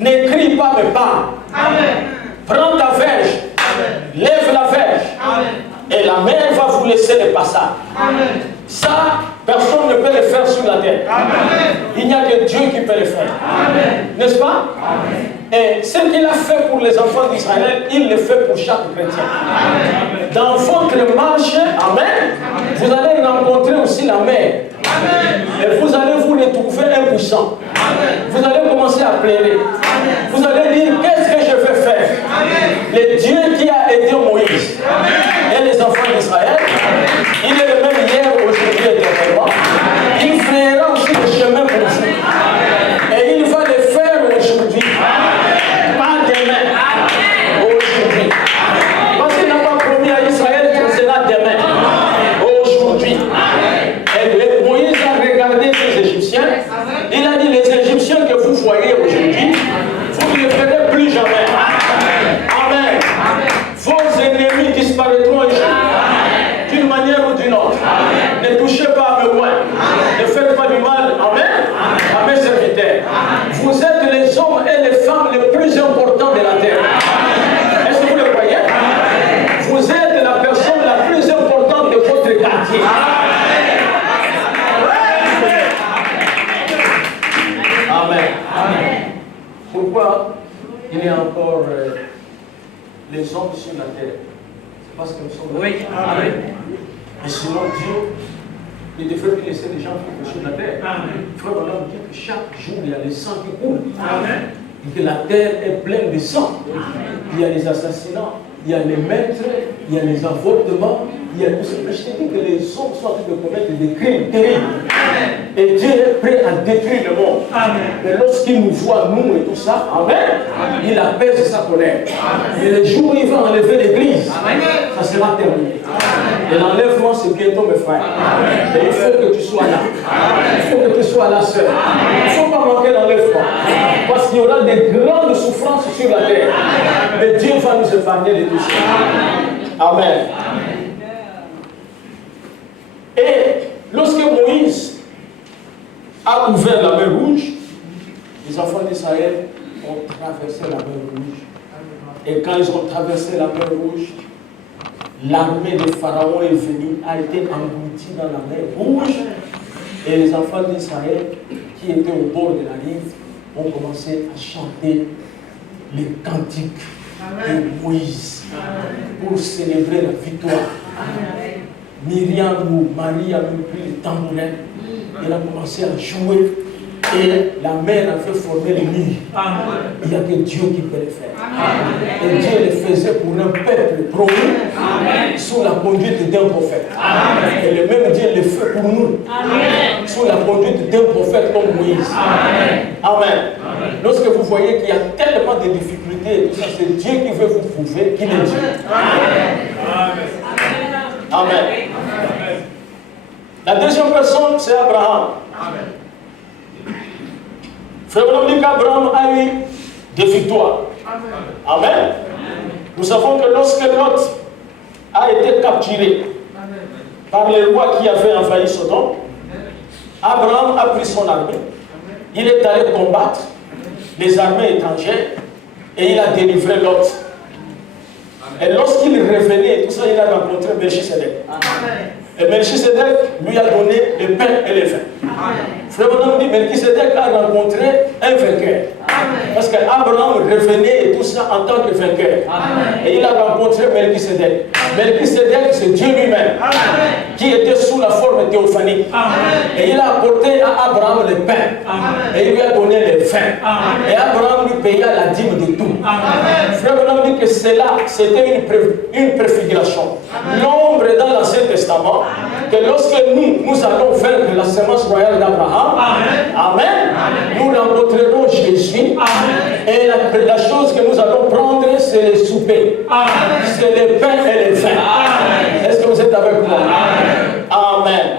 N'écris pas mes pas. Prends ta verge. Lève la verge. Et la mer va vous laisser le passage. Ça, personne ne peut le faire sur la terre. Il n'y a que Dieu qui peut le faire. N'est-ce pas? Et ce qu'il a fait pour les enfants d'Israël, il le fait pour chaque chrétien. Dans votre marche, amen, vous allez rencontrer aussi la mer. Et vous allez vous retrouver impuissant. Vous allez commencer à pleurer. Vous allez dire, qu'est-ce que je vais faire? Le Dieu qui a aidé Moïse et les enfants d'Israël, il est le même hier, aujourd'hui et éternellement. Il fera aussi le chemin pour vous. Et il va le faire aujourd'hui. Pas demain. Aujourd'hui. Parce qu'il n'a pas promis à Israël que ce sera demain. Aujourd'hui. Et Moïse a regardé les Égyptiens. Il a dit, les Égyptiens que vous voyez aujourd'hui, vous ne les verrez plus jamais. Amen. Vos ennemis disparaîtront un jour. D'une manière ou d'une autre. Ne touchez pas à mes loin. Ne faites pas du mal. Amen. À mes serviteurs. Vous êtes les hommes et les femmes les plus importants de la terre. Est-ce que vous le croyez? Vous êtes la personne la plus importante de votre quartier. Amen. Pourquoi il y a encore les hommes sur la terre? C'est parce que nous sommes là. Oui. Amen. Et sinon, Dieu, il devrait laisser les gens qui sur la terre. Frère, on a dit que chaque jour, il y a le sang qui coule. Amen. Et que la terre est pleine de sang. Amen. Il y a les assassinats, il y a les meurtres, il y a les avortements, il y a tout ça. Mais je te dis que les hommes sont en train de commettre des crimes terribles. Amen. Et Dieu est prêt à détruire le monde. Amen. Mais lorsqu'il nous voit, nous et tout ça, amen, il apaise sa colère. Amen. Et le jour où il va enlever l'église, ça sera terminé. Amen. Et l'enlèvement, c'est bientôt, mes frères. Amen. Et il faut que tu sois là. Amen. Il faut que tu sois là seul. Il ne faut pas manquer l'enlèvement. Parce qu'il y aura des grandes souffrances sur la terre. Amen. Mais Dieu va nous épargner de tout ça. Amen. Et lorsque Moïse a ouvert la mer Rouge, les enfants d'Israël ont traversé la mer Rouge. Et quand ils ont traversé la mer Rouge, l'armée de Pharaon est venue, a été engloutie dans la mer Rouge. Et les enfants d'Israël, qui étaient au bord de la rive, ont commencé à chanter les cantiques de Moïse pour célébrer la victoire. Myriam ou Marie a même pris le tambourin. Elle a commencé à jouer. Et la mer a fait former les murs. Il n'y a que Dieu qui peut le faire. Amen. Et Dieu le faisait pour un peuple promu sous la conduite d'un prophète. Amen. Et le même Dieu le fait pour nous. Amen. Sous la conduite d'un prophète comme Moïse. Amen. Amen. Amen. Lorsque vous voyez qu'il y a tellement de difficultés et tout ça, c'est Dieu qui veut vous prouver qu'il est Dieu. Amen. Amen. Amen. La deuxième personne, c'est Abraham. Amen. Frère, on dit qu'Abraham a eu des victoires. Amen. Amen. Nous savons que lorsque Lot a été capturé par les rois qui avaient envahi Sodome, Abraham a pris son armée. Il est allé combattre les armées étrangères et il a délivré Lot. Et lorsqu'il revenait, tout ça, il a rencontré Melchisedec. Et Melchisedec lui a donné le pain et le vin. Frère Bonhomme dit, Melchisedec a rencontré un vainqueur. Parce qu'Abraham revenait et tout ça en tant que vainqueur. Et il a rencontré Melchisedec. Melchisedec, c'est Dieu lui-même qui était sous la forme théophanique. Et il a apporté à Abraham le pain. Et il lui a donné le vin. Et Abraham lui paya la dîme de tout. Frère Bonhomme dit que cela, c'était une préfiguration. L'ombre dans l'Ancien Testament, que lorsque nous allons vaincre la semence royale d'Abraham, amen, nous rencontrerons Jésus. Et la chose que nous allons prendre, c'est le souper. C'est le pain et le vin. Est-ce que vous êtes avec moi? Amen.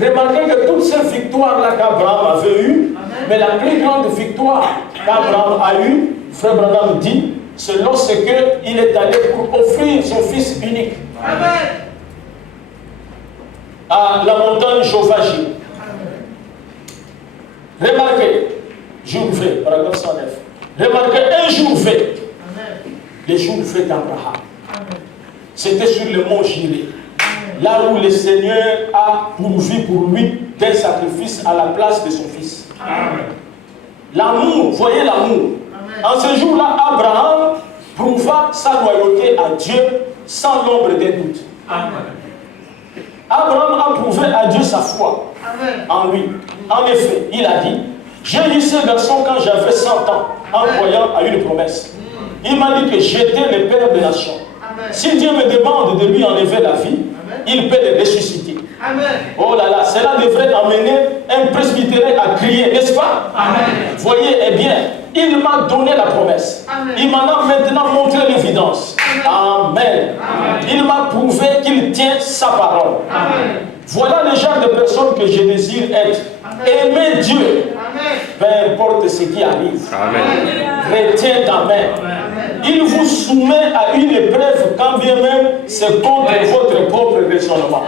Remarquez que toutes ces victoires-là qu'Abraham avait eues, mais la plus grande victoire qu'Abraham a eue, Frère Branham dit, c'est lorsqu'il est allé pour offrir son fils unique à la montagne Jovaji. Remarquez, Jules 20, paragraphe 109. Remarquez, un jour fait, le jour fait d'Abraham. C'était sur le mont Jiré, là où le Seigneur a pourvu pour lui d'un sacrifice à la place de son fils. L'amour, voyez l'amour. En ce jour-là, Abraham prouva sa loyauté à Dieu sans l'ombre d'un doute. Abraham a prouvé à Dieu sa foi en lui. En effet, il a dit, j'ai eu ce garçon quand j'avais 100 ans, en croyant à une promesse. Il m'a dit que j'étais le père des nations. Si Dieu me demande de lui enlever la vie, il peut le ressusciter. Oh là là, cela devrait amener un presbytérien à crier, n'est-ce pas? Voyez, eh bien, il m'a donné la promesse. Il m'en a maintenant montré l'évidence. Amen. Il m'a prouvé qu'il tient sa parole. Voilà le genre de personne que je désire être. Aimer Dieu, peu importe ce qui arrive. Retiens ta main. Il vous soumet à une épreuve quand bien même c'est contre votre propre raisonnement.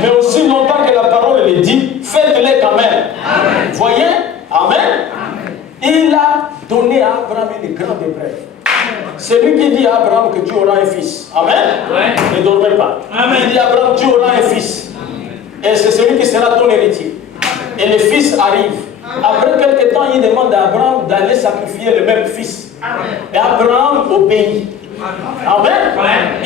Mais aussi longtemps que la parole le dit, faites-le quand même. Voyez? Amen. Il a donné à Abraham une grande épreuve. C'est lui qui dit à Abraham que tu auras un fils. Amen. Ne dormez pas. Il dit à Abraham, tu auras un fils. Et c'est celui qui sera ton héritier. Et le fils arrive. Après quelques temps, il demande à Abraham d'aller sacrifier le même fils. Et Abraham obéit. Amen.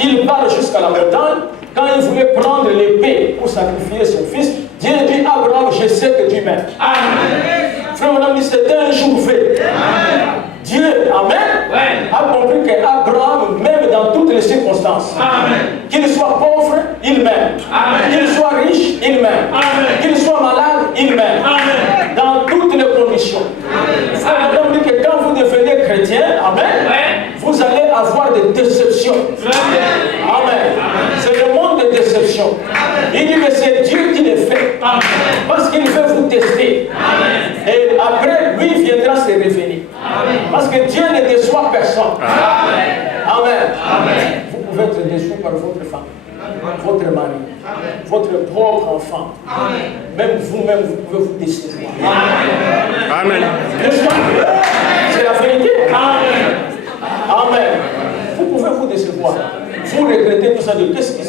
Il part jusqu'à la montagne. Quand il voulait prendre l'épée pour sacrifier son fils, Dieu dit à Abraham, je sais que tu m'aimes. Frère, mon ami, c'était un jour fait. Dieu, amen, a compris qu'Abraham, même dans toutes les circonstances, qu'il soit pauvre, il m'aime. Qu'il soit riche, il m'aime. Qu'il soit malade, il m'aime. Dans toutes les conditions. Frère, on dit que quand vous devenez chrétien, amen, vous allez avoir des déceptions. Amen. C'est le monde des déceptions. Il dit que c'est Dieu qui les fait. Parce qu'il veut vous tester. Et après, lui viendra se révéler. Parce que Dieu ne déçoit personne. Amen. Vous pouvez être déçu par votre femme, votre mari, votre propre enfant. Même vous-même, vous pouvez vous décevoir. Amen. C'est la vérité. Amen. Vous pouvez vous décevoir. Vous regrettez tout ça de qu'est-ce qui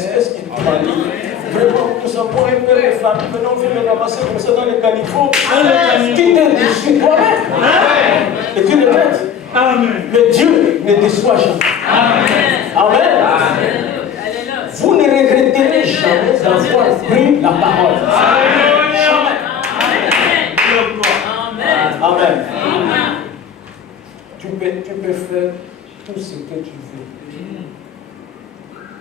m'a dit. Vraiment, tout ça pour un père et femme, maintenant on vient me ramasser comme ça dans les caniveaux. Qui t'est déçu toi-même? Et tu regrettes. Mais Dieu ne déçoit jamais. Amen. Vous ne regretterez jamais d'avoir pris la parole. Jamais. Amen. Tu peux faire tout ce que tu veux.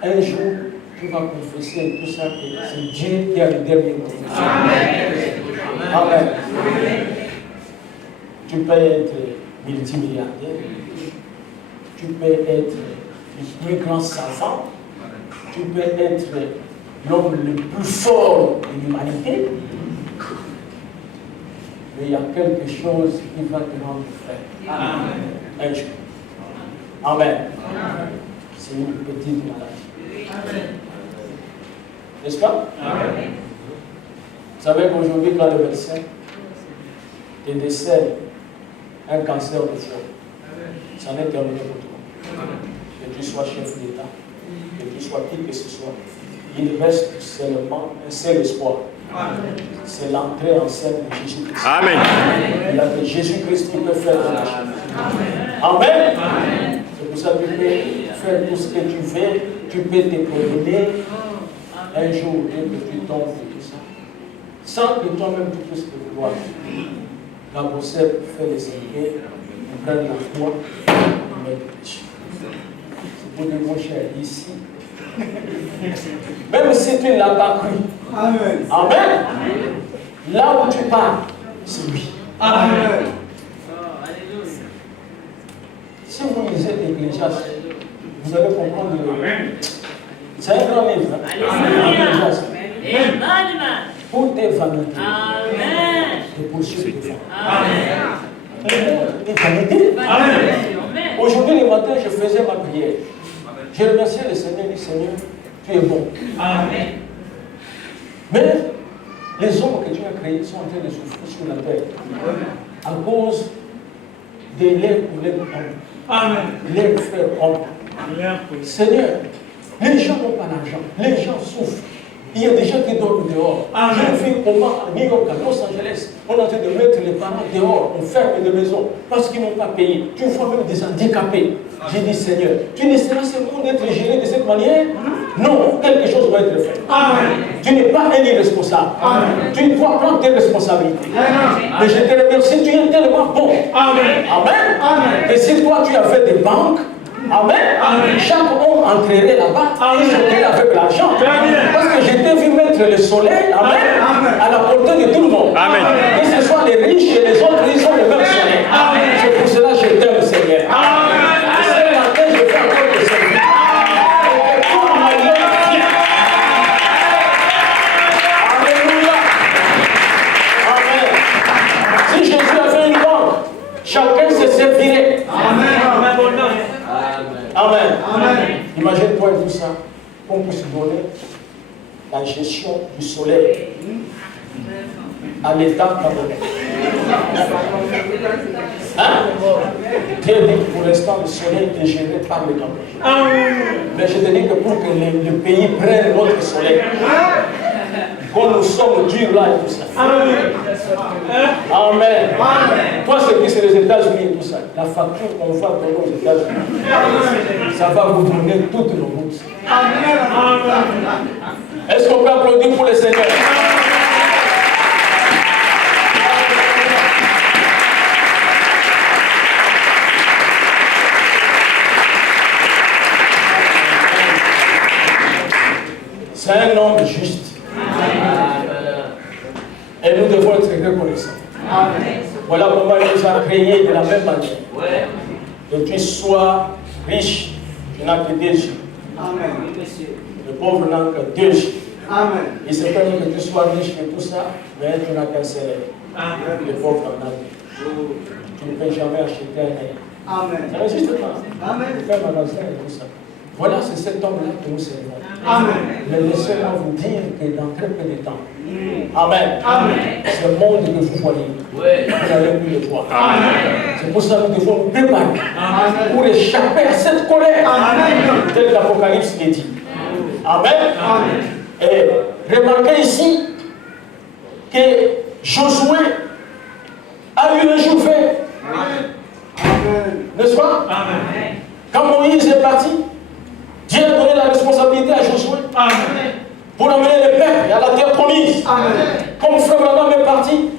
Un jour, tu vas confesser tout ça, que c'est Dieu qui a le dernier mot. Amen. Tu peux être multimilliardaire, tu peux être le plus grand savant, tu peux être l'homme le plus fort de l'humanité, mais il y a quelque chose qui va te rendre frère. Un jour. Amen. C'est une petite maladie. N'est-ce pas? Vous savez qu'aujourd'hui, quand le médecin te décèle un cancer de foie, ça n'est terminé pour toi. Que tu sois chef d'État, que tu sois qui que ce soit, il reste seulement un seul espoir. C'est l'entrée en scène de Jésus-Christ. Amen. Il a que Jésus-Christ qui peut faire la chose. Amen. C'est pour ça que tu peux faire tout ce que tu veux, tu peux te promener un jour dès que tu tombes et tout ça, sans que toi-même tu puisses te voir. La brossette fait les cinquièmes, ils prennent la foi, ils mettent le péché. C'est pour dire, mon cher, ici, même si tu ne l'as pas cru, amen. Amen. Là où tu pars, c'est lui. Amen. Si vous lisez l'Ecclésiaste, vous allez comprendre c'est un grand livre. Pour tes vanités. Et poursuivre tes femmes. Tes vanités. Aujourd'hui, le matin, je faisais ma prière. Je remerciais le Seigneur, dit Seigneur, tu es bon. Amen. Mais les hommes que tu as créés sont en train de souffrir sur la terre à cause de l'air pour les hommes. Amen. Les frères hommes. Seigneur, les gens n'ont pas d'argent, les gens souffrent. Il y a des gens qui dorment dehors. J'ai vu comment à New York, à Los Angeles, on est en train de mettre les parents dehors, on ferme les maisons parce qu'ils n'ont pas payé. Tu vois même des handicapés. J'ai dit, Seigneur, tu laisseras ce monde être géré de cette manière? Non, quelque chose doit être fait. Amen. Tu n'es pas un irresponsable. Amen. Tu dois prendre tes responsabilités. Amen. Mais je te remercie, tu es tellement bon. Amen. Amen. Amen. Et si toi tu as fait des banques, amen. Amen. Chaque homme entrerait là-bas et sortirait avec l'argent. Parce que je t'ai vu mettre le soleil, amen, amen, à la portée de tout le monde. Amen. Que ce soit les riches et les autres, ils ont le même soleil. C'est pour cela que je t'aime, Seigneur. Amen. Et ce matin, je fais encore le service. Et tout le monde vient. Alléluia. Amen. Si Jésus avait une banque, chacun se servirait. Amen. Amen. Amen. Imagine-toi tout ça, qu'on puisse donner la gestion du soleil à l'État camerounais. Hein? Dieu dit que pour l'instant, le soleil est géré par le Cameroun. Mais je te dis que pour que le pays prenne notre soleil, comme nous sommes durs là et tout ça. Amen. Amen. Toi, c'est les États-Unis et tout ça. La facture qu'on va donner aux États-Unis, ça va vous donner toutes nos routes. Amen. Est-ce qu'on peut applaudir pour le Seigneur? C'est un homme juste. Et nous devons être reconnaissants. Voilà comment il nous a créés de la même manière. Que tu sois riche, tu n'as que 2 yeux. Le pauvre n'a que 2 yeux. Il se peut que tu sois riche et tout ça, mais tu n'as qu'un seul œil. Le pauvre en a 2. Tu ne peux jamais acheter un œil. Ça n'existe pas. Tu fais un magasin et tout ça. Voilà, c'est cet homme-là que nous servons. Mais laissez-moi vous dire que dans très peu de temps, amen. Ce monde que vous voyez, vous n'allez plus le voir. C'est pour ça que nous devons nous préparer pour échapper à cette colère. Tel l'Apocalypse le dit. Amen. Et remarquez ici que Josué a eu un jour fait. N'est-ce pas? Quand Moïse est parti, Dieu a donné la responsabilité à Josué pour amener le peuple à la terre promise. Comme Frère Branham est parti,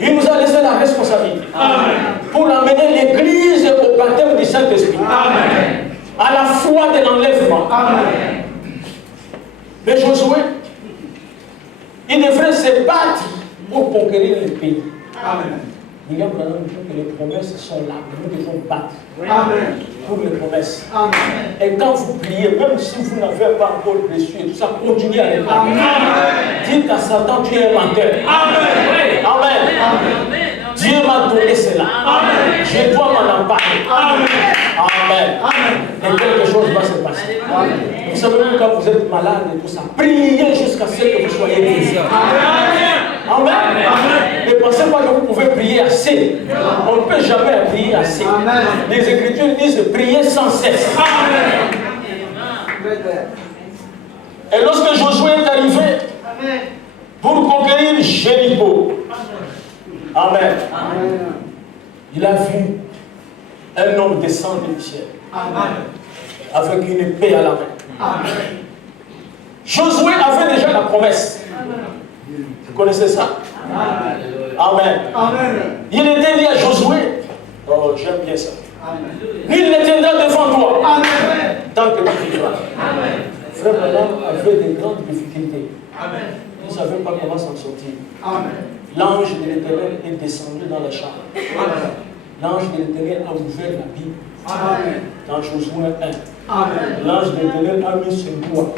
il nous a laissé la responsabilité pour amener l'Église au baptême du Saint-Esprit, à la foi de l'enlèvement. Mais Josué, il devrait se battre pour conquérir le pays. William Branham dit que les promesses sont là, nous devons battre pour les promesses. Et quand vous priez, même si vous n'avez pas encore reçu et tout ça, continuez à les parler. Dites à Satan, tu es un menteur. Amen. Dieu m'a donné cela. Je dois m'en emparer. Amen. Et quelque chose va se passer. Vous savez, même quand vous êtes malade et tout ça, priez jusqu'à ce que vous soyez guéri. Amen. Ne pensez pas que vous pouvez prier assez. On ne peut jamais prier assez. Les Écritures disent prier sans cesse. Et lorsque Josué est arrivé pour conquérir Jéricho, amen, il a vu un homme descendre du ciel avec une épée à la main. Josué avait déjà la promesse. Vous connaissez ça? Amen. Il était dit à Josué, oh j'aime bien ça. Il le tiendra devant toi. Tant que tu vivras. Frère Branham avait de grandes difficultés. Il ne savait pas comment s'en sortir. L'ange de l'Éternel est descendu dans la chambre. L'ange de l'Éternel a ouvert la Bible. Dans Josué 1. L'ange de l'Éternel a mis son doigt.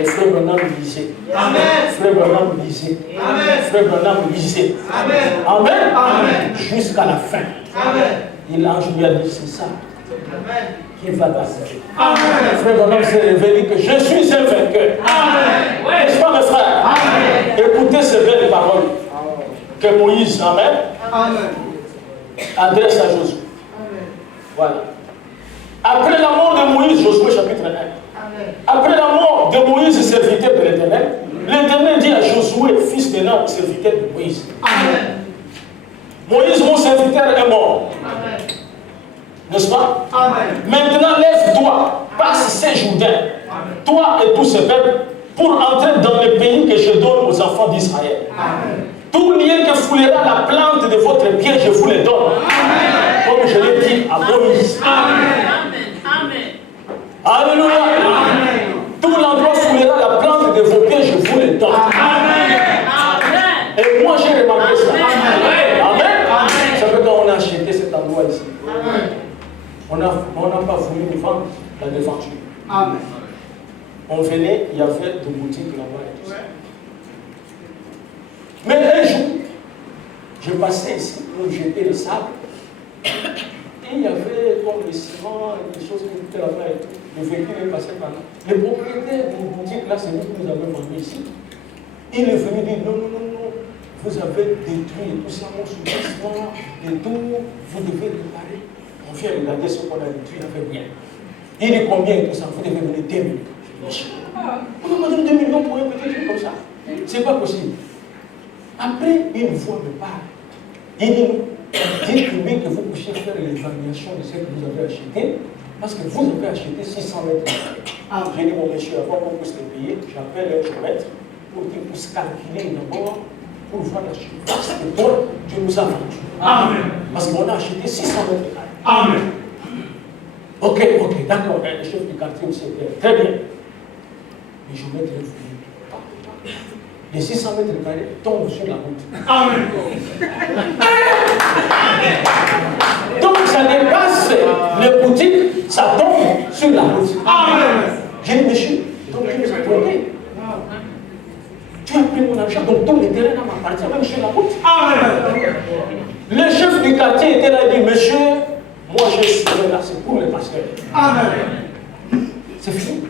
Et Frère Branham lisait. Frère Branham lisait. Frère Branham lisait. Amen. Jusqu'à la fin. Et l'ange lui a dit, c'est ça qui va t'arriver. Frère Branham s'est révélé que je suis un vainqueur. N'est-ce pas mes frères? Écoutez ces belles paroles que Moïse, amen, adresse à Josué. Voilà. Après la mort de Moïse, Josué chapitre 1. Après la mort de Moïse, serviteur de l'Éternel, l'Éternel dit à Josué, fils de Nun, serviteur de Moïse. Amen. Moïse, mon serviteur, est mort. N'est-ce pas? Amen. Maintenant, lève-toi, passe ces Jourdains, toi et tous ces peuples, pour entrer dans le pays que je donne aux enfants d'Israël. Tout lien que foulera la plante de votre pied, je vous le donne. Amen. Comme je l'ai dit à Moïse. Amen. Alléluia. Amen. Tout l'endroit foulera la plante de vos pieds, je vous le donne. Amen. Et moi, j'ai remarqué ça. Amen. Vous savez, quand on a acheté cet endroit ici, on n'a pas voulu nous vendre la devanture. Amen. On venait, il y avait des boutiques là-bas et tout ça. Mais un jour, je passais ici pour jeter le sable. Et il y avait comme le ciment, des choses qui étaient là-bas et tout. Le véhicule est passé par là. Le propriétaire d'une boutique, là, c'est nous qui nous avons vendu ici. Il est venu dire non, vous avez détruit tout ça, mon sous-vêtement et tout, vous devez réparer. On vient regarder ce qu'on a détruit, il a fait bien. Il dit combien et tout ça, vous devez donner 2 millions. On ne peut pas donner 2 millions pour un petit truc comme ça. C'est pas possible. Après, une voix me parle. Il dit, dites-lui que vous puissiez faire l'évaluation de ce que vous avez acheté, parce que vous avez acheté 600 mètres. J'ai dit, mon monsieur, avant qu'on puisse le payer, j'appelle un géomètre pour qu'il puisse calculer d'abord pour voir la surface que toi, tu nous as vendu. Amen. Parce qu'on a acheté 600 mètres carrés. Amen. Ok, d'accord. Le chef du quartier aussi était très bien. Le géomètre est venu. Les 600 mètres carrés tombent sur la route. Amen. Donc ça dépasse les boutiques, ça tombe sur la route. Amen. J'ai dit, monsieur, donc tu nous as trompé. Tu as pris mon argent, donc tout le terrain m'appartient même sur la route. Amen. Le chef du quartier était là et dit, monsieur, moi j'ai signé là, c'est pour le pasteur. Amen. C'est fini.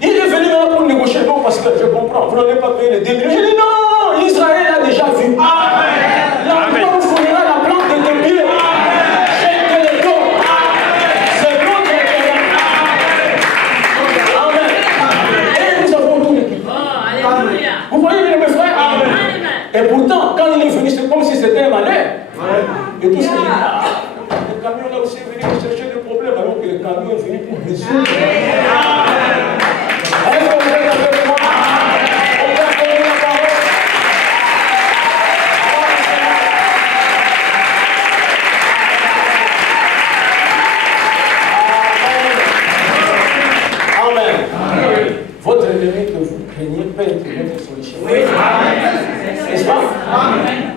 Il est venu là pour négocier, non, parce que je comprends, vous n'avez pas payé les 2 millions. J'ai dit non, Israël a déjà vu. Amen. Là, vous fournira la plante de tes pieds. J'ai te le donne. C'est notre terrain. Amen. Et nous avons tout l'équipe. Alléluia. Vous voyez, mes frères? Amen. Et pourtant, quand il est venu, c'est comme si c'était un malheur. Et tout ça, le camion là aussi est venu chercher des problèmes, alors que le camion est venu pour résoudre. Est-ce que vous êtes avec moi? On peut donner la parole. Amen. Votre ennemi que vous craignez peut être votre solution. N'est-ce pas?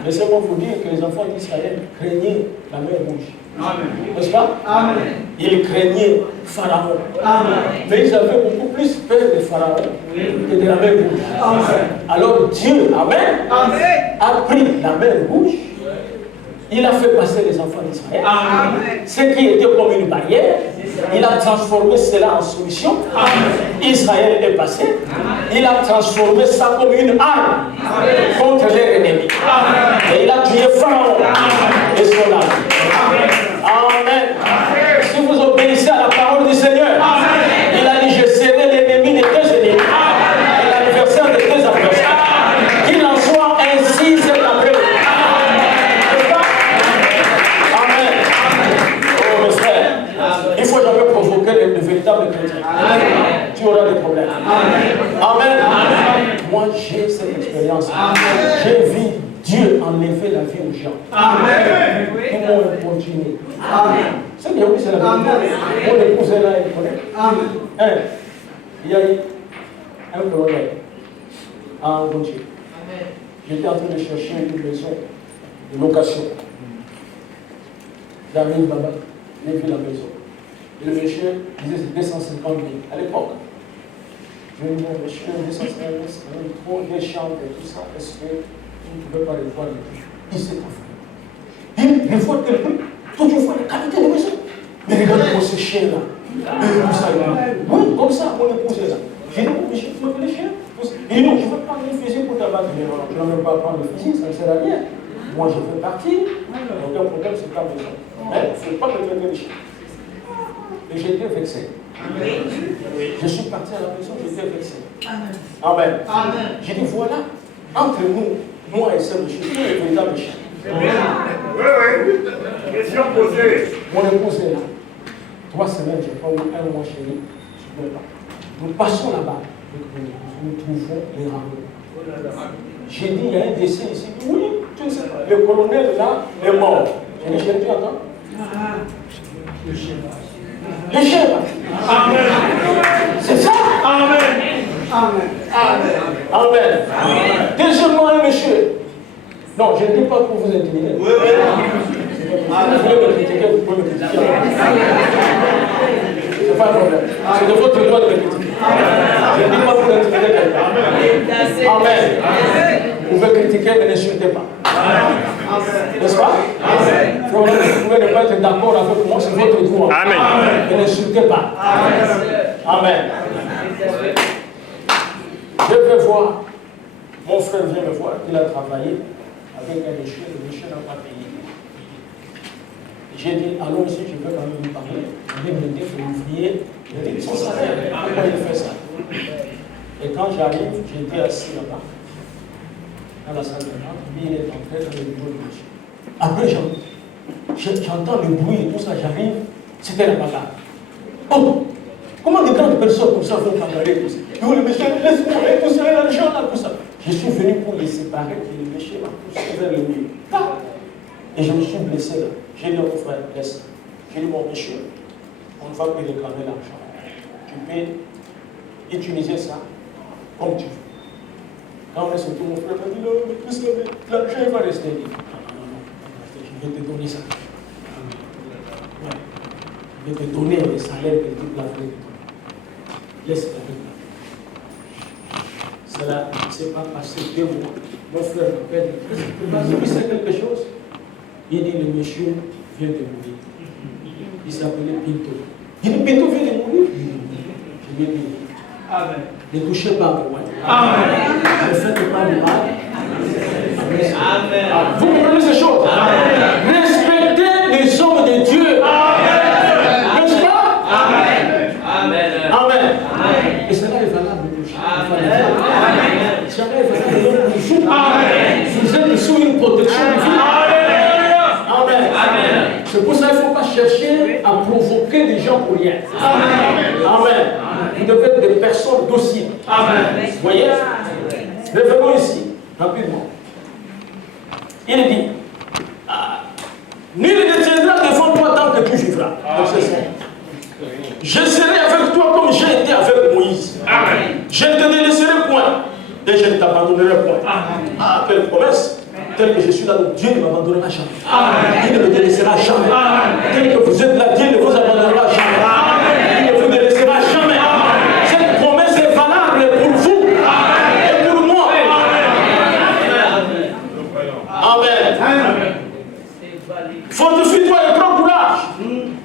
Laissez-moi vous dire que les enfants d'Israël craignaient la mer rouge. N'est-ce pas? Amen. Ils craignaient Pharaon. Amen. Mais ils avaient beaucoup plus peur de Pharaon que de la mer rouge. Amen. Alors Dieu, Amen, a pris la mer rouge. Il a fait passer les enfants d'Israël. Ce qui était comme une barrière, il a transformé cela en solution. Amen. Israël est passé. Amen. Il a transformé ça comme une arme contre les ennemis. Et il a tué Pharaon et son arme. Amen. Si vous obéissez à la parole du Seigneur, il a dit, je serai l'ennemi des deux ennemis et l'adversaire des deux adversaires. Qu'il en soit ainsi cet après-midi. Il faut jamais provoquer le véritable chrétien. Tu auras des problèmes. Amen. Moi, j'ai cette expérience. J'ai vu Dieu enlever la vie aux gens. Amen. Ils m'ont importuné. C'est bien, oui, c'est la vérité. Mon épouse est là, elle connaît. Amen. Il y a eu un colonel en Gauthier. J'étais en train de chercher une maison de location. J'arrive là-bas, j'ai vu la maison. Et le monsieur disait c'est 250 000 à l'époque. Je lui ai dit, monsieur, 250 000, c'est quand même trop, des chambres et tout ça, est-ce que vous ne pouvez pas les voir les prix? Il s'est affaire. Il voit quel prix? Toi, tu vois la qualité de maison. Mais regarde pour ces chiens-là. Tout ça, oui, comme ça, mon épouse est là. J'ai dit, monsieur, tu veux que les chiens? Il dit, non, je veux prendre le fusil pour t'abattre. Mais non, je ne veux pas prendre le fusil, ça ne sert à rien. Moi, je fais partie. Aucun problème, c'est pas besoin. Mais il ne faut pas me traiter de chien. Et j'étais vexé. Je suis parti à la maison, j'étais vexé. Amen. J'ai dit, voilà, entre nous, moi et ce monsieur, qui est le véritable chien. Oui. Question posée. Mon épouse est là. 3 semaines, j'ai pas eu 1 mois chez lui. Je ne peux pas. Nous passons là-bas. Nous trouvons les rameaux. J'ai dit, il y a un décès ici. Oui, tu ne sais pas. Le colonel là est mort. J'ai dit, tu entends? Le chien. Amen. C'est ça? Amen. Deuxièmement, un monsieur. Non, je ne dis pas pour vous intimider. Oui. Vous voulez me critiquer, vous pouvez me critiquer. C'est pas un problème. C'est de votre droit de me critiquer. Je ne dis pas pour intimider quelqu'un. Amen. Vous pouvez critiquer, mais n'insultez pas. N'est-ce pas? Vous pouvez ne pas être d'accord avec moi, c'est votre droit. Amen. Mais n'insultez pas. Amen. Je vais voir. Mon frère vient me voir. Il a travaillé avec un monsieur. Le monsieur n'a pas payé. J'ai dit, allons ici, je veux quand même lui parler. Il me dit, l'ouvrier, il dit, son salaire, pourquoi il fait ça? Et quand j'arrive, j'étais assis là-bas, dans la salle de bain, lui, il est entré dans le bureau de monsieur. Après, j'entends le bruit et tout ça, j'arrive, c'était la bagarre. Oh! Comment des grandes personnes comme ça vont parler tout ça? Le monsieur, laisse-moi, et tout ça, l'argent, là, tout ça. Je suis venu pour les séparer, et le monsieur m'a poussé vers le mur. Et je me suis blessé là. J'ai dit à mon frère, laisse. J'ai dit, mon monsieur, on ne va plus réclamer l'argent. Tu peux utiliser ça comme tu veux. Quand on est sorti, mon frère m'a dit, non, mais tout ça, l'argent va rester. Non, je vais te donner ça. Ouais. Je vais te donner le salaire que toute la vie. Laisse la vie. Cela ne s'est pas passé 2 mois. Mon frère m'appelle, vous savez quelque chose? Il dit, le monsieur vient de mourir. Il s'appelait Pinto. Il dit, Pinto vient de mourir? Je lui ai dit, amen. Ne touchez pas à moi. Amen. Ne faites pas de mal. Amen. Vous comprenez ces choses? Amen. Respectez les hommes de Dieu. N'est-ce pas? Amen. Amen. Amen. Et cela est valable pour vous. Amen. Cela est valable pour vous. Amen. Vous êtes sous une protection divine. C'est pour ça qu'il ne faut pas chercher à provoquer les gens pour rien. Amen. Amen. Vous devez être des personnes dociles. Amen. Vous voyez? Revenons ici, rapidement. Il dit, nul ne tiendra devant toi tant que tu vivras. Je serai avec toi comme j'ai été avec Moïse. Amen. Je ne te délaisserai point et je ne t'abandonnerai point. Ah, quelle promesse! Tel que je suis là, Dieu ne m'abandonnera jamais. Amen. Dieu ne me délaissera jamais. Amen. Tel que vous êtes là, Dieu ne vous abandonnera jamais. Amen. Il ne vous délaissera jamais. Amen. Cette promesse est valable pour vous. Amen. Et pour moi. Amen. Amen. Fortifie-toi et prends courage.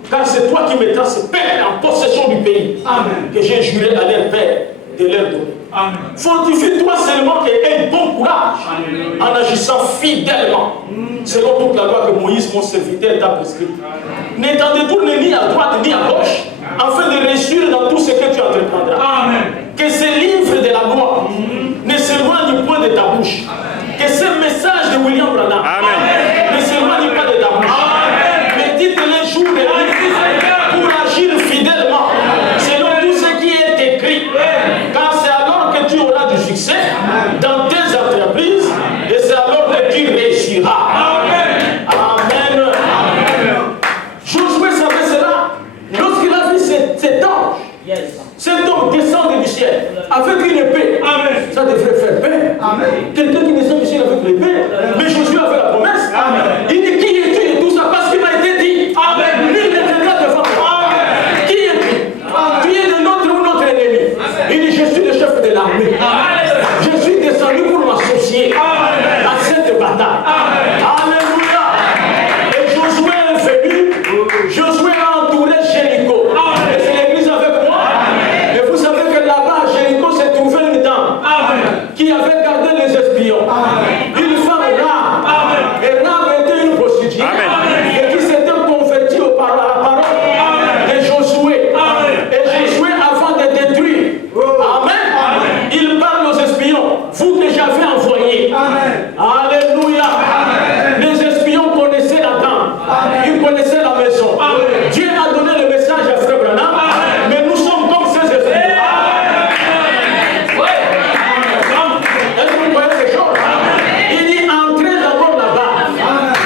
Car c'est toi qui mettras ces pères en possession du pays. Amen. Que j'ai juré à leur père de leur donner. Fortifie-toi seulement et aie bon courage. Amen. En agissant fidèlement selon toute la loi que Moïse, mon serviteur, t'a prescrite. Ne t'en détourne ni à droite ni à gauche, afin de réussir dans tout ce que tu entreprendras. Amen. Que ces livres de la loi ne s'éloignent point de ta bouche. Amen. Que ce message de William Branham ne s'éloigne pas de ta bouche. Médite les jours et les nuits pour agir fidèlement selon tout ce qui est écrit. Car c'est alors que tu auras du succès dans tes entreprises et c'est alors que tu réussiras. Amen. Amen. Josué savait cela. Lorsqu'il a vu cet ange, cet homme descendre du ciel avec une épée. Amen. Ça devrait faire peur. Quelqu'un qui descend du ciel avec l'épée. Mais Josué avait la Dieu a donné le message à Frère Branham, mais nous sommes comme ces esprits. Est-ce que vous voyez ces choses? Il dit entrez d'abord là-bas.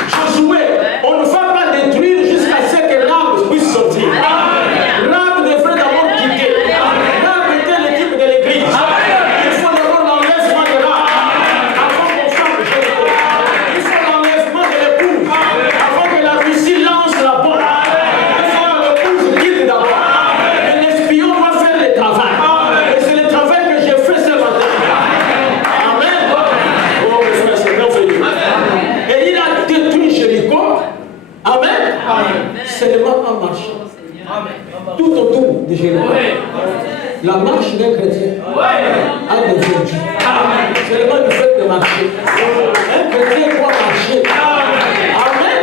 Josué, on ne va pas détruire jusqu'à ce que l'arbre puisse sortir. L'arbre devrait d'abord quitter. L'arbre était l'équipe de l'église. Il faut d'abord l'enlèvement de l'arbre avant qu'on fasse le jeu. Il faut l'enlèvement de l'épouse avant que la Russie lance la bombe. Il faut que l'épouse quitte d'abord. Et l'espion va faire le travail. Et c'est le travail que j'ai fait ce matin. Amen. Oh, mes frères, c'est merveilleux. Et il a détruit Jéricho. Amen. Seulement en marchant. Tout autour de Jéricho. La marche d'un chrétien a des vertus. Seulement le fait de marcher. Un chrétien doit marcher. Amen.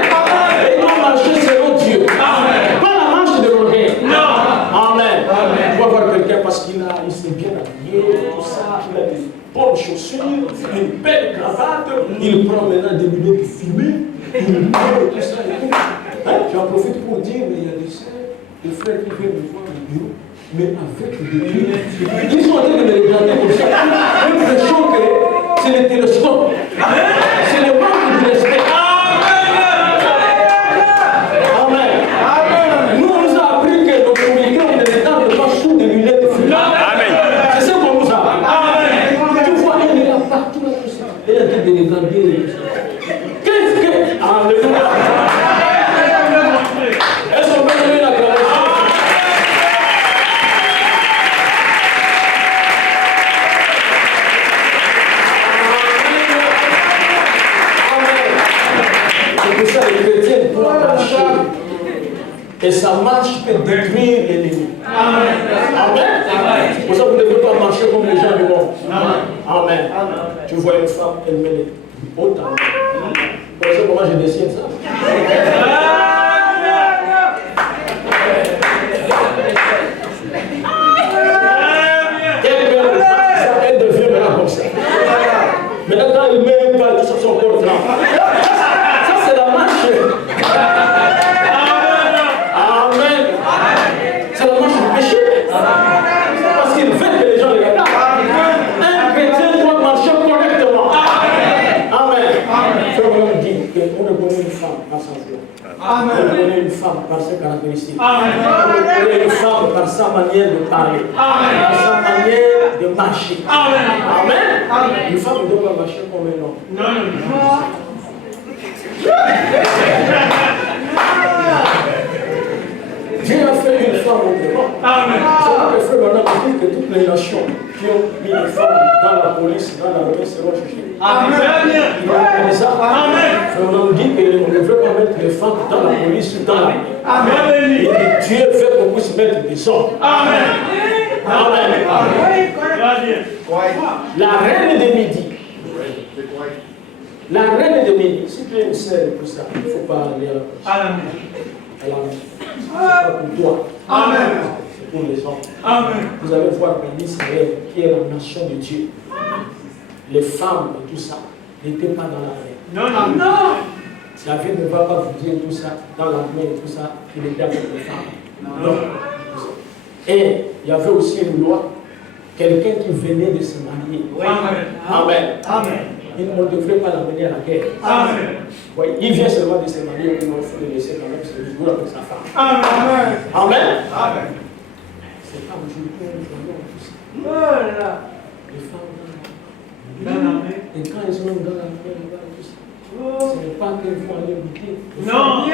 Et doit marcher selon Dieu. Pas la marche de l'orgueil. Amen. Tu vas voir quelqu'un parce qu'il s'est bien habillé, tout ça, il a des bonnes chaussures, une belle cravate, il prend maintenant des minutes pour filmer, il parle tout ça et tout. J'en profite pour dire, mais il y a des sœurs, des frères qui viennent me voir au bureau, mais avec des films. Ils sont en train de me regarder comme ça. J'ai l'impression que c'est le télescope. C'est le manque du respect. Amen. Nous, on nous a appris que nos communiqués, on est dans le pas sous des lunettes de fumée. C'est ça qu'on nous a appris. Tu vois, elle est là partout. Elle est en train de les regarder. Qu'est-ce que... Alléluia. Est-ce qu'on peut donner la grâce? C'est pour ça que les chrétiens doivent marcher. Et sa marche peut détruire l'ennemi. Amen. C'est pour ça que vous ne devez pas marcher comme les gens du monde. Amen. Tu vois une femme, elle met les hautes. Vous savez comment je dessine ça? Elle devient maintenant comme ça. Maintenant, quand elle met un pas, tout ça, son corps tremble. Ça, c'est la marche. Amen. C'est la marche du péché. Parce qu'il veut que les gens regardent. Un chrétien doit marcher correctement. Amen. Frère Branham dit qu'on reconnaît une femme par sa foi. On reconnaît une femme par ses caractéristiques. On reconnaît une femme par sa manière de parler. Par sa manière de marcher. Amen. Une femme ne doit pas marcher comme un homme. Non. Dieu a fait une femme autrement. C'est là que Frère Branham dit que toutes les nations qui ont mis une femme dans la police, dans l'armée, seront jugées. Amen. Il ça. Frère Branham dit qu'on ne veut pas mettre les femmes dans la police ou dans l'armée. Et que Dieu veut qu'on puisse mettre des hommes. Amen. La reine de Midi. La reine de Midi, si tu es une sœur pour ça, il ne faut pas aller à la police. C'est pas pour toi. C'est pour les hommes. Vous allez voir qu'en Israël, qui est la nation de Dieu, les femmes et tout ça n'étaient pas dans l'armée. Non. La vie ne va pas vous dire tout ça dans l'armée et tout ça, il était avec les femmes. Non. Et il y avait aussi une loi, quelqu'un qui venait de se marier. Amen. On ne devrait pas l'amener à la guerre. Oui, il vient seulement de se marier, il faut le laisser quand même se vivre avec sa femme. Amen. C'est pas aujourd'hui nous voyons tout ça. Les femmes dans l'armée. Et quand elles sont dans l'armée, elles voient tout ça. Ce n'est pas qu'elles vont aller lutter. Non.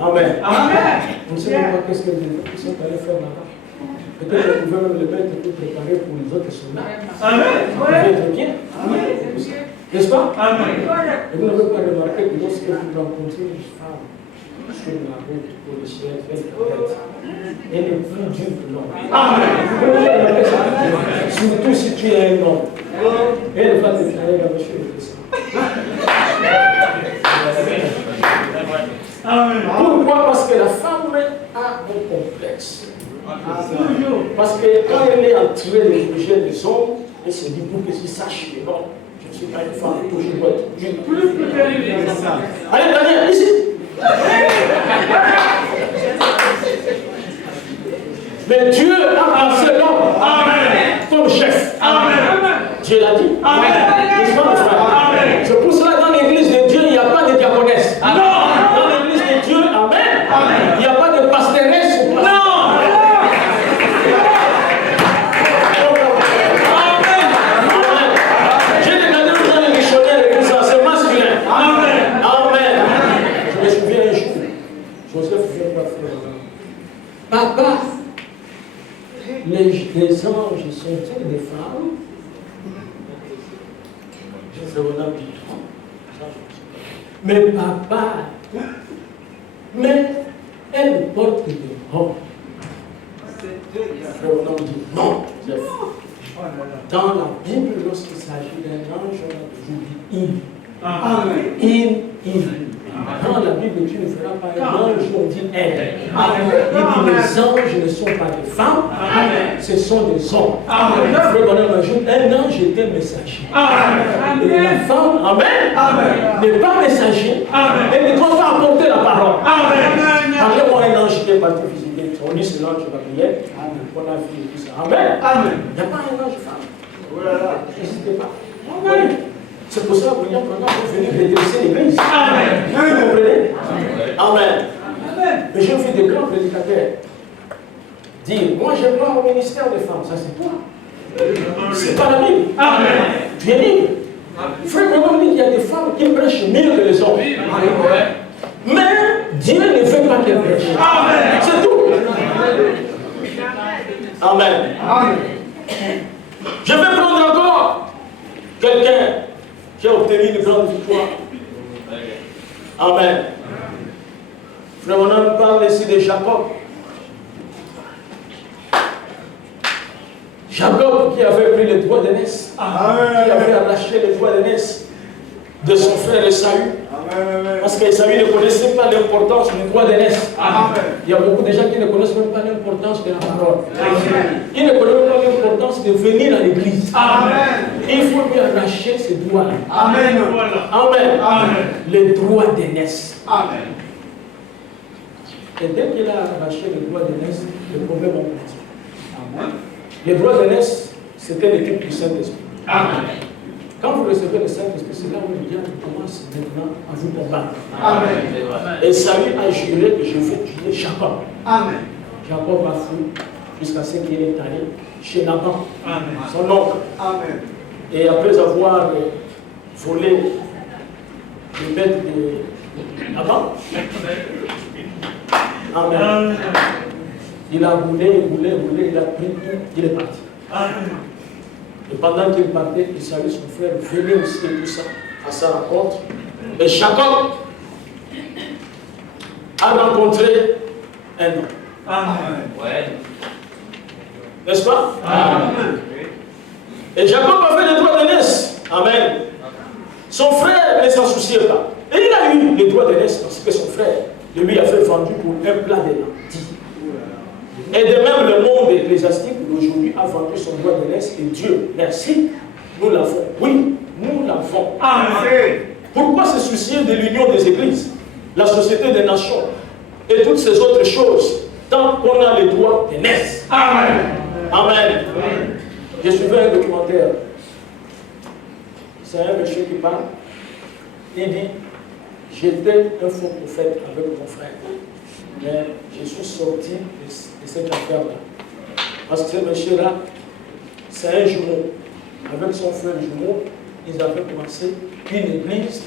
Amen. On ne sait même pas qu'est-ce qu'elles sont allées faire là-bas. Peut-être que vous pouvez même le mettre pour préparer pour les autres soldats. Vous pouvez être bien. N'est-ce pas? Et vous n'avez pas remarqué que lorsque vous rencontrez une femme sur la route pour le ciel, elle est plus dure que l'homme. Vous pouvez remarquer ça. Surtout si tu es un homme. Elle va te faire la monsieur de ça. Pourquoi? Parce que la femme a un complexe. Parce que quand elle est entourée des projets des hommes, elle se dit pour que je sache que non, je ne suis pas une femme, je dois être dure. Allez, Daniel, ici. Mais Dieu a placé l'homme comme chef. Dieu l'a dit. N'est-ce pas, mon frère? C'est pour cela que dans l'église de Dieu, il n'y a pas de diaconesse. Dans l'église de Dieu, amen, il n'y a pas de pastoresse ou pasteur. J'ai demandé aux gens les missionnaires et tout ça, c'est masculin. Amen. Je me souviens un jour, Joseph vient pas faire. Papa, les anges sont-ils des femmes? Je fais on a dit non. Mais papa, mais elle porte des robes. On a dit non. Dans la Bible, lorsqu'il s'agit d'un ange, on a toujours dit il. Dans la Bible, tu ne feras pas un ange, on dit elle. Il dit les anges ne sont pas des femmes, ce sont des hommes. Un ange était messager. Et la femme, n'est pas messager. Elle ne doit pas apporter la parole. Parlez-moi un ange qui est parti visiter. On dit c'est l'ange Gabriel. On a vu tout ça. Amen. Il n'y a pas un ange femme. N'hésitez pas. C'est pour ça que William Branham est venu redresser l'église. Vous comprenez? Amen. Mais j'ai vu des grands prédicateurs dire, moi je crois au ministère des femmes. Ça c'est toi. C'est pas la Bible. Tu es libre. Frère Branham dit qu'il y a des femmes qui prêchent mieux que les hommes. Mais Dieu ne veut pas qu'elles prêchent. C'est tout. Amen. Je vais prendre encore quelqu'un qui a obtenu une grande victoire. Amen. Frère, on parle ici de Jacob. Jacob qui avait pris le droit d'aînesse, qui avait arraché le droit d'aînesse de son frère Esaü. Parce qu'Esaü ne connaissait pas l'importance du droit d'aînesse. Il y a beaucoup de gens qui ne connaissent même pas l'importance de la parole. Ils ne connaissent même pas l'importance de venir à l'église. Il faut lui arracher ce droit-là. Amen. Le droit d'aînesse. Et dès qu'il a arraché le droit d'aînesse, le problème a parti. Le droit d'aînesse, c'était l'équipe du Saint-Esprit. Quand vous recevez le Saint-Esprit, c'est là où le diable commence maintenant à vous combattre. Et Saül a juré que je vais tuer Jacob. Jacob a fui jusqu'à ce qu'il est allé chez Laban, son oncle. Et après avoir volé les bêtes de Laban, il a roulé, il a pris tout, il est parti. Et pendant qu'il partait, il salue son frère, venait aussi et tout ça, à sa rencontre. Et Jacob a rencontré un homme. N'est-ce pas? Et Jacob avait le droit d'aînesse. Amen. Son frère ne s'en souciait pas. Et il a eu le droit d'aînesse parce que son frère lui avait vendu pour un plat de lentilles. Et de même, le monde ecclésiastique d'aujourd'hui a vendu son droit d'aînesse et Dieu, merci, nous l'avons. Oui, nous l'avons. Pourquoi se soucier de l'union des églises, la société des nations et toutes ces autres choses, tant qu'on a le droit d'aînesse? Amen. J'ai suivi un documentaire. C'est un monsieur qui parle. Il dit, j'étais un faux prophète avec mon frère. Mais je suis sorti de cette affaire-là. Parce que ce monsieur-là, c'est un jumeau. Avec son frère jumeau, ils avaient commencé une église